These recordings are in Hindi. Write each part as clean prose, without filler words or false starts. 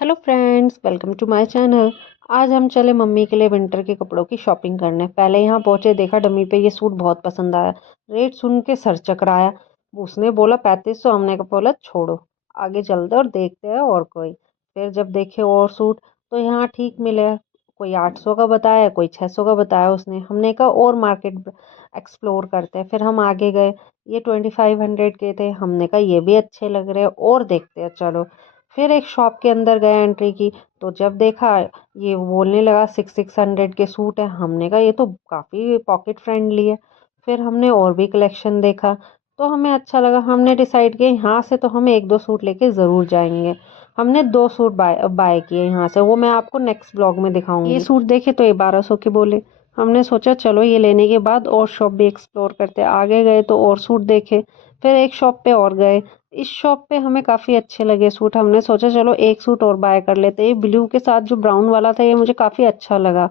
Hello friends, welcome to my channel. आज हम चले मम्मी के लिए विंटर के कपड़ों की शॉपिंग करने। पहले यहाँ पहुंचे, देखा डमी पे ये सूट बहुत पसंद आया। रेट सुन के सर चकराया। उसने बोला 3500। हमने का बोला छोड़ो, आगे चलते और देखते हैं और कोई। फिर जब देखे और सूट तो यहाँ ठीक मिले। कोई 800 का बताया, कोई 600 का बताया उसने। हमने कहा और मार्केट एक्सप्लोर करते हैं। फिर हम आगे गए। ये 2500 के थे। हमने कहा ये भी अच्छे लग रहे हैं और देखते हैं, चलो। फिर एक शॉप के अंदर गए एंट्री की, तो जब देखा ये बोलने लगा 600 के सूट है। हमने कहा ये तो काफ़ी पॉकेट फ्रेंडली है। फिर हमने और भी कलेक्शन देखा तो हमें अच्छा लगा। हमने डिसाइड किया यहाँ से तो हम एक दो सूट लेके ज़रूर जाएंगे। हमने दो सूट बाय बाय किए यहाँ से, वो मैं आपको नेक्स्ट ब्लॉग में दिखाऊंगी। ये सूट देखे तो ये 1200 के बोले। हमने सोचा चलो ये लेने के बाद और शॉप भी एक्सप्लोर करते। आगे गए तो और सूट देखे। फिर एक शॉप पे और गए। इस शॉप पे हमें काफ़ी अच्छे लगे सूट। हमने सोचा चलो एक सूट और बाय कर लेते हैं। ये ब्लू के साथ जो ब्राउन वाला था ये मुझे काफ़ी अच्छा लगा,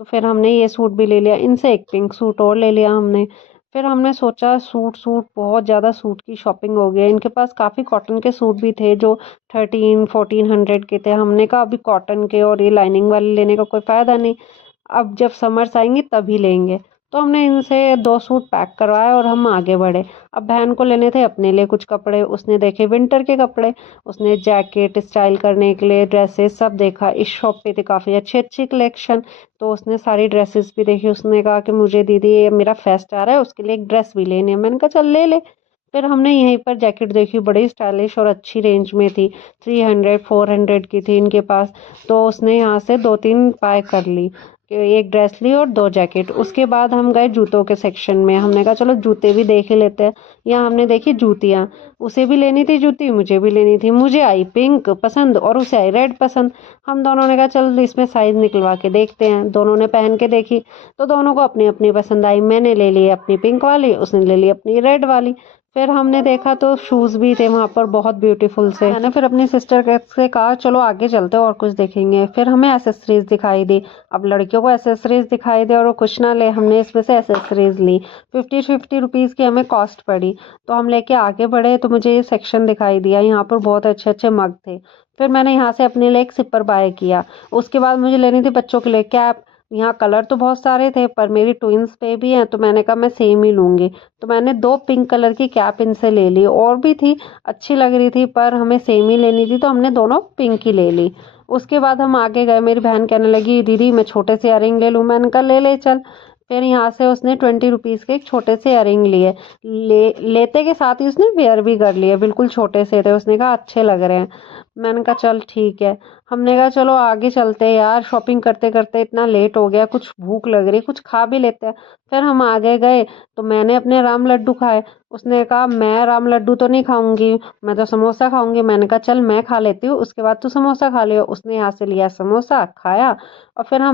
तो फिर हमने ये सूट भी ले लिया। इनसे एक पिंक सूट और ले लिया हमने। फिर हमने सोचा सूट सूट बहुत ज़्यादा सूट की शॉपिंग हो गई। इनके पास काफ़ी कॉटन के सूट भी थे जो 1300-1400 के थे। हमने कहा अभी कॉटन के और ये लाइनिंग वाले लेने का कोई फ़ायदा नहीं, अब जब समर्स आएंगी तभी लेंगे। तो हमने इनसे दो सूट पैक करवाए और हम आगे बढ़े। अब बहन को लेने थे अपने लिए कुछ कपड़े। उसने देखे विंटर के कपड़े, उसने जैकेट स्टाइल करने के लिए ड्रेसेस सब देखा। इस शॉप पे थी काफ़ी अच्छी अच्छी कलेक्शन, तो उसने सारी ड्रेसेस भी देखी। उसने कहा कि मुझे दीदी ये मेरा फेस्ट आ रहा है, उसके लिए एक ड्रेस भी लेनी है। मैंने कहा चल ले ले। फिर हमने यहीं पर जैकेट देखी, बड़ी स्टाइलिश और अच्छी रेंज में थी। 300-400 की थी इनके पास। तो उसने यहाँ से दो तीन बाय कर ली, कि एक ड्रेस ली और दो जैकेट। उसके बाद हम गए जूतों के सेक्शन में। हमने कहा चलो जूते भी देख ही लेते हैं। यहाँ हमने देखी जूतियाँ। उसे भी लेनी थी जूती, मुझे भी लेनी थी। मुझे आई पिंक पसंद और उसे आई रेड पसंद। हम दोनों ने कहा चल इसमें साइज निकलवा के देखते हैं। दोनों ने पहन के देखी तो दोनों को अपनी अपनी पसंद आई। मैंने ले ली अपनी पिंक वाली, उसने ले ली अपनी रेड वाली। फिर हमने देखा तो शूज़ भी थे वहाँ पर बहुत ब्यूटीफुल से। मैंने फिर अपनी सिस्टर से कहा चलो आगे चलते और कुछ देखेंगे। फिर हमें एसेसरीज दिखाई दी। अब लड़कियों को एसेसरीज दिखाई दे और वो कुछ ना ले, हमने इसमें से एसेसरीज ली। 50-50 रुपीज़ की हमें कॉस्ट पड़ी। तो हम लेके आगे बढ़े तो मुझे ये सेक्शन दिखाई दिया, यहाँ पर बहुत अच्छे अच्छे मग थे। फिर मैंने यहाँ से अपने लिए एक सिपर बाय किया। उसके बाद मुझे लेनी थी बच्चों के लिए कैप। यहाँ कलर तो बहुत सारे थे पर मेरी ट्विंस बेबी हैं तो मैंने कहा मैं सेम ही लूँगी। तो मैंने दो पिंक कलर की कैप इनसे ले ली। और भी थी, अच्छी लग रही थी, पर हमें सेम ही लेनी थी तो हमने दोनों पिंक ही ले ली। उसके बाद हम आगे गए। मेरी बहन कहने लगी दीदी मैं छोटे से इयररिंग ले लूँ। मैंने कहा ले ले चल। फिर यहाँ से उसने 20 रुपीज़ के एक छोटे से इयररिंग लिए। लेते के साथ ही उसने वेयर भी कर लिए, बिल्कुल छोटे से थे। उसने कहा अच्छे लग रहे हैं। मैंने कहा चल ठीक है। हमने कहा चलो आगे चलते हैं यार, शॉपिंग करते करते इतना लेट हो गया, कुछ भूख लग रही, कुछ खा भी लेते हैं। फिर हम आगे गए तो मैंने अपने राम लड्डू खाए। उसने कहा मैं राम लड्डू तो नहीं खाऊंगी, मैं तो समोसा खाऊंगी। मैंने कहा चल मैं खा लेती हूँ, उसके बाद तू समोसा खा लियो। उसने यहाँ से लिया समोसा खाया और फिर हम